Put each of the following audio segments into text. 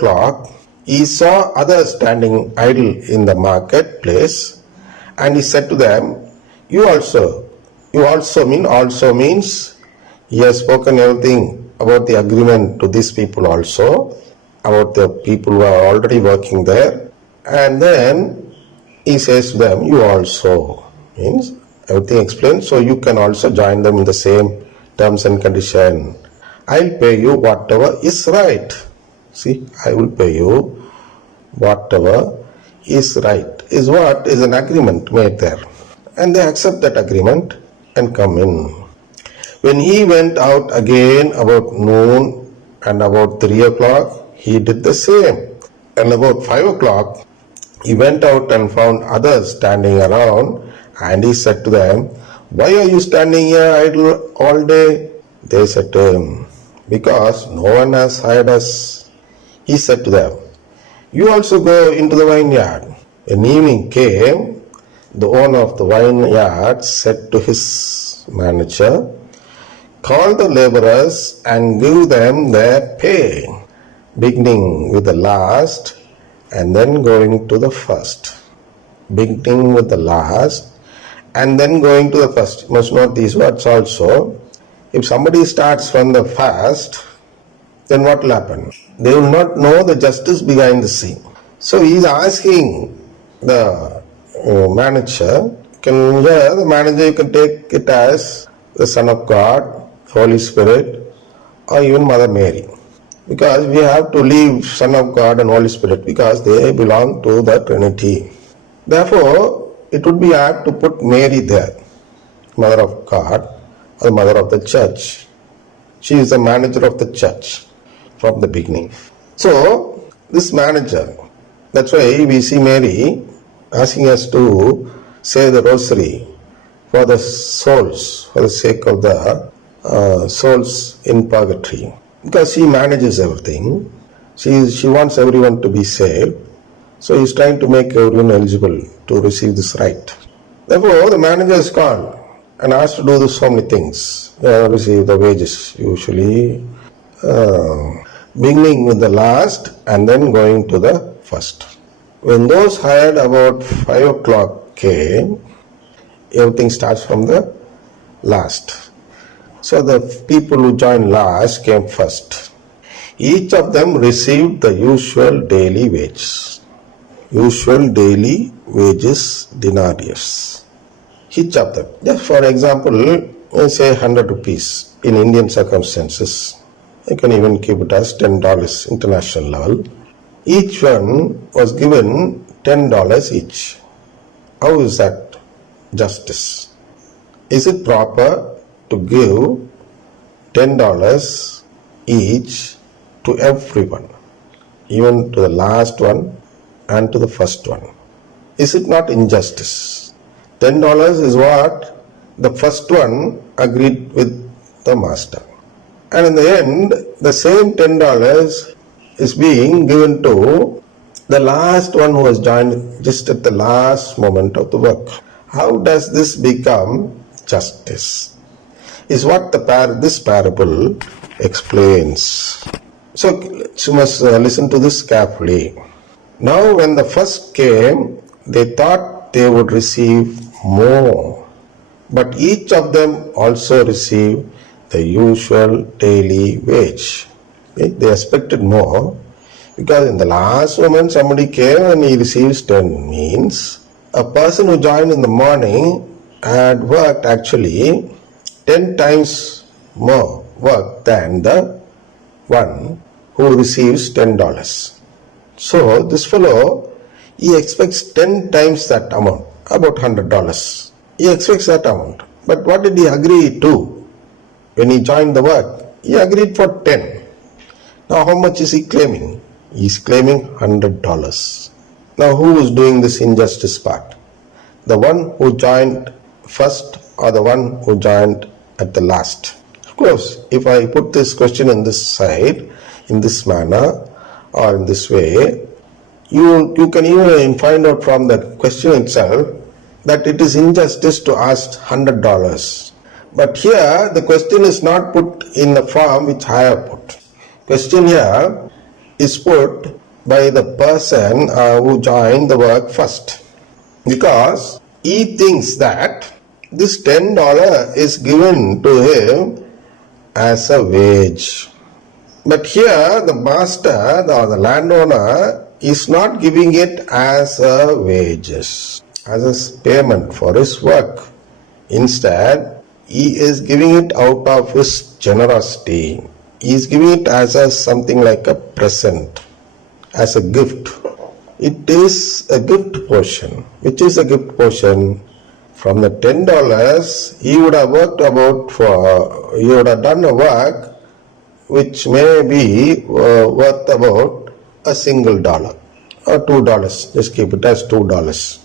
clock, he saw others standing idle in the marketplace, and he said to them, You also means he has spoken everything about the agreement to these people also, about the people who are already working there. And then he says to them, you also, means everything explained, so you can also join them in the same terms and condition. I'll pay you whatever is right. See, I will pay you whatever is right. Is what is an agreement made there. And they accept that agreement and come in. When he went out again about noon and about 3 o'clock, he did the same. And about 5 o'clock, he went out and found others standing around, and he said to them, Why are you standing here idle all day? They said to him, Because no one has hired us. He said to them, You also go into the vineyard. When evening came, the owner of the vineyard said to his manager, Call the laborers and give them their pay, beginning with the last and then going to the first. Beginning with the last and then going to the first. You must note these words also. If somebody starts from the first, then what will happen? They will not know the justice behind the scene. So he is asking the manager, the manager you can take it as the Son of God, Holy Spirit, or even Mother Mary. Because we have to leave Son of God and Holy Spirit because they belong to the Trinity. Therefore, it would be hard to put Mary there, Mother of God, or Mother of the Church. She is the manager of the church from the beginning. So, this manager, that's why we see Mary asking us to say the rosary for the souls, for the sake of the souls in purgatory. Because she manages everything. She wants everyone to be saved. So he's trying to make everyone eligible to receive this right. Therefore, the manager is called and asked to do so many things. Receive the wages, usually beginning with the last and then going to the first. When those hired about 5 o'clock came, everything starts from the last. So the people who joined last came first. Each of them received the usual daily wage. Usual daily wages denarius. Each of them. Just for example, let's say 100 rupees in Indian circumstances. You can even keep it as $10 international level. Each one was given $10 each. How is that justice? Is it proper to give $10 each to everyone, even to the last one and to the first one? Is it not injustice? $10 is what the first one agreed with the master. And in the end, the same $10 is being given to the last one who has joined just at the last moment of the work. How does this become justice? Is what this parable explains. So you must listen to this carefully. Now when the first came, they thought they would receive more, but each of them also received the usual daily wage. They expected more because in the last moment somebody came and he receives 10, means a person who joined in the morning had worked actually 10 times more work than the one who receives $10. So this fellow, he expects 10 times that amount, about $100. He expects that amount. But what did he agree to when he joined the work? He agreed for 10. Now how much is he claiming? He is claiming $100. Now who is doing this injustice part? The one who joined first or the one who joined at the last? Of course, if I put this question on this side, in this manner or in this way, you can even find out from the question itself that it is injustice to ask $100. But here the question is not put in the form which I have put. Question here is put by the person who joined the work first, because he thinks that this $10 is given to him as a wage. But here the master or the landowner is not giving it as a wages, as a payment for his work. Instead, he is giving it out of his generosity. He is giving it as something like a present, as a gift. It is a gift portion. Which is a gift portion? From the $10, he would have he would have done a work which may be worth about a single dollar or $2. Just keep it as $2.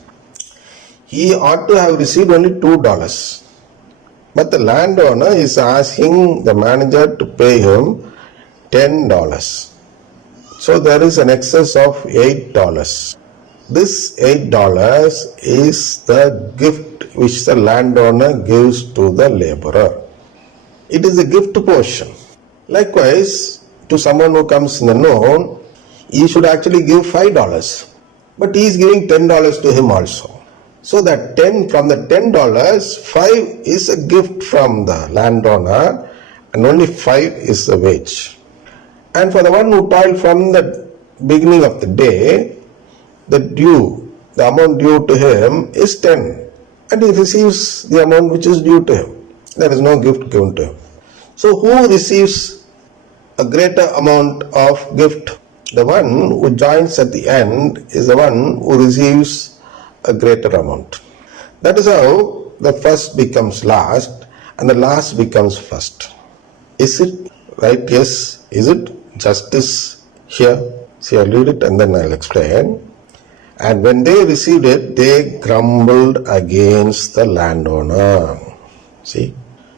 He ought to have received only $2. But the landowner is asking the manager to pay him $10. So there is an excess of $8. This $8 is the gift which the landowner gives to the laborer. It is a gift portion. Likewise, to someone who comes in the noon, he should actually give $5. But he is giving $10 to him also. So that from the $10, 5 is a gift from the landowner and only 5 is the wage. And for the one who toiled from the beginning of the day, the amount due to him is 10, and he receives the amount which is due to him. There is no gift given to him. So who receives a greater amount of gift? The one who joins at the end is the one who receives a greater amount. That is how the first becomes last and the last becomes first. Is it right? Yes. Is it justice here? See, I'll read it and then I'll explain. And when they received it, they grumbled against the landowner. See,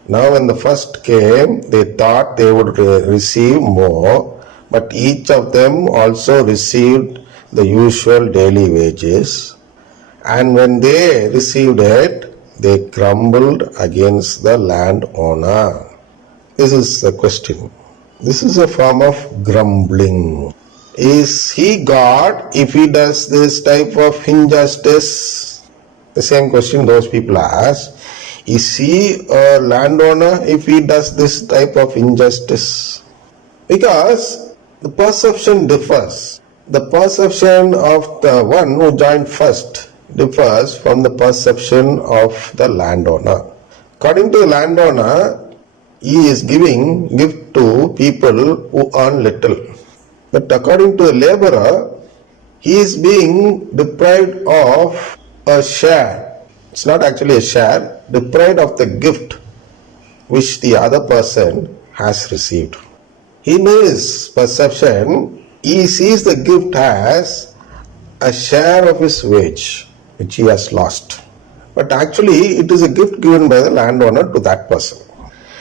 now when the first came, they thought they would receive more, but each of them also received the usual daily wages. And when they received it, they grumbled against the landowner. This is the question. This is a form of grumbling. Is he God if he does this type of injustice? The same question those people ask. Is he a landowner if he does this type of injustice? Because the perception differs. The perception of the one who joined first differs from the perception of the landowner. According to the landowner, he is giving gift to people who earn little. But according to the laborer, he is being deprived of a share. It's not actually a share, deprived of the gift which the other person has received. In his perception, he sees the gift as a share of his wage which he has lost. But actually, it is a gift given by the landowner to that person.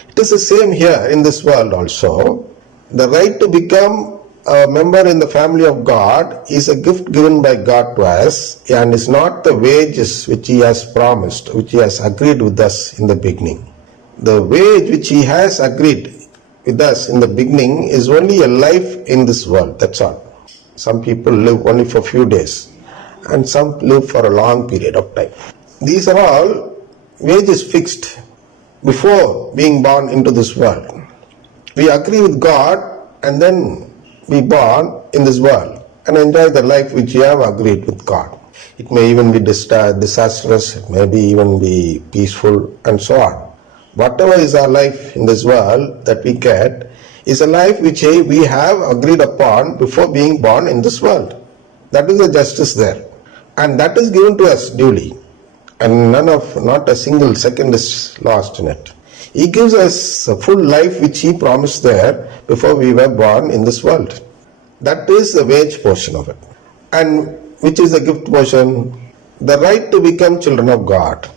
It is the same here in this world also. The right to become a member in the family of God is a gift given by God to us and is not the wages which He has promised, which He has agreed with us in the beginning. The wage which He has agreed with us in the beginning is only a life in this world, that's all. Some people live only for a few days and some live for a long period of time. These are all wages fixed before being born into this world. We agree with God and then be born in this world and enjoy the life which you have agreed with God. It may even be disastrous, it may even be peaceful and so on. Whatever is our life in this world that we get is a life which we have agreed upon before being born in this world. That is the justice there. And that is given to us duly. And not a single second is lost in it. He gives us a full life which He promised there before we were born in this world. That is the wage portion of it. And which is the gift portion? The right to become children of God.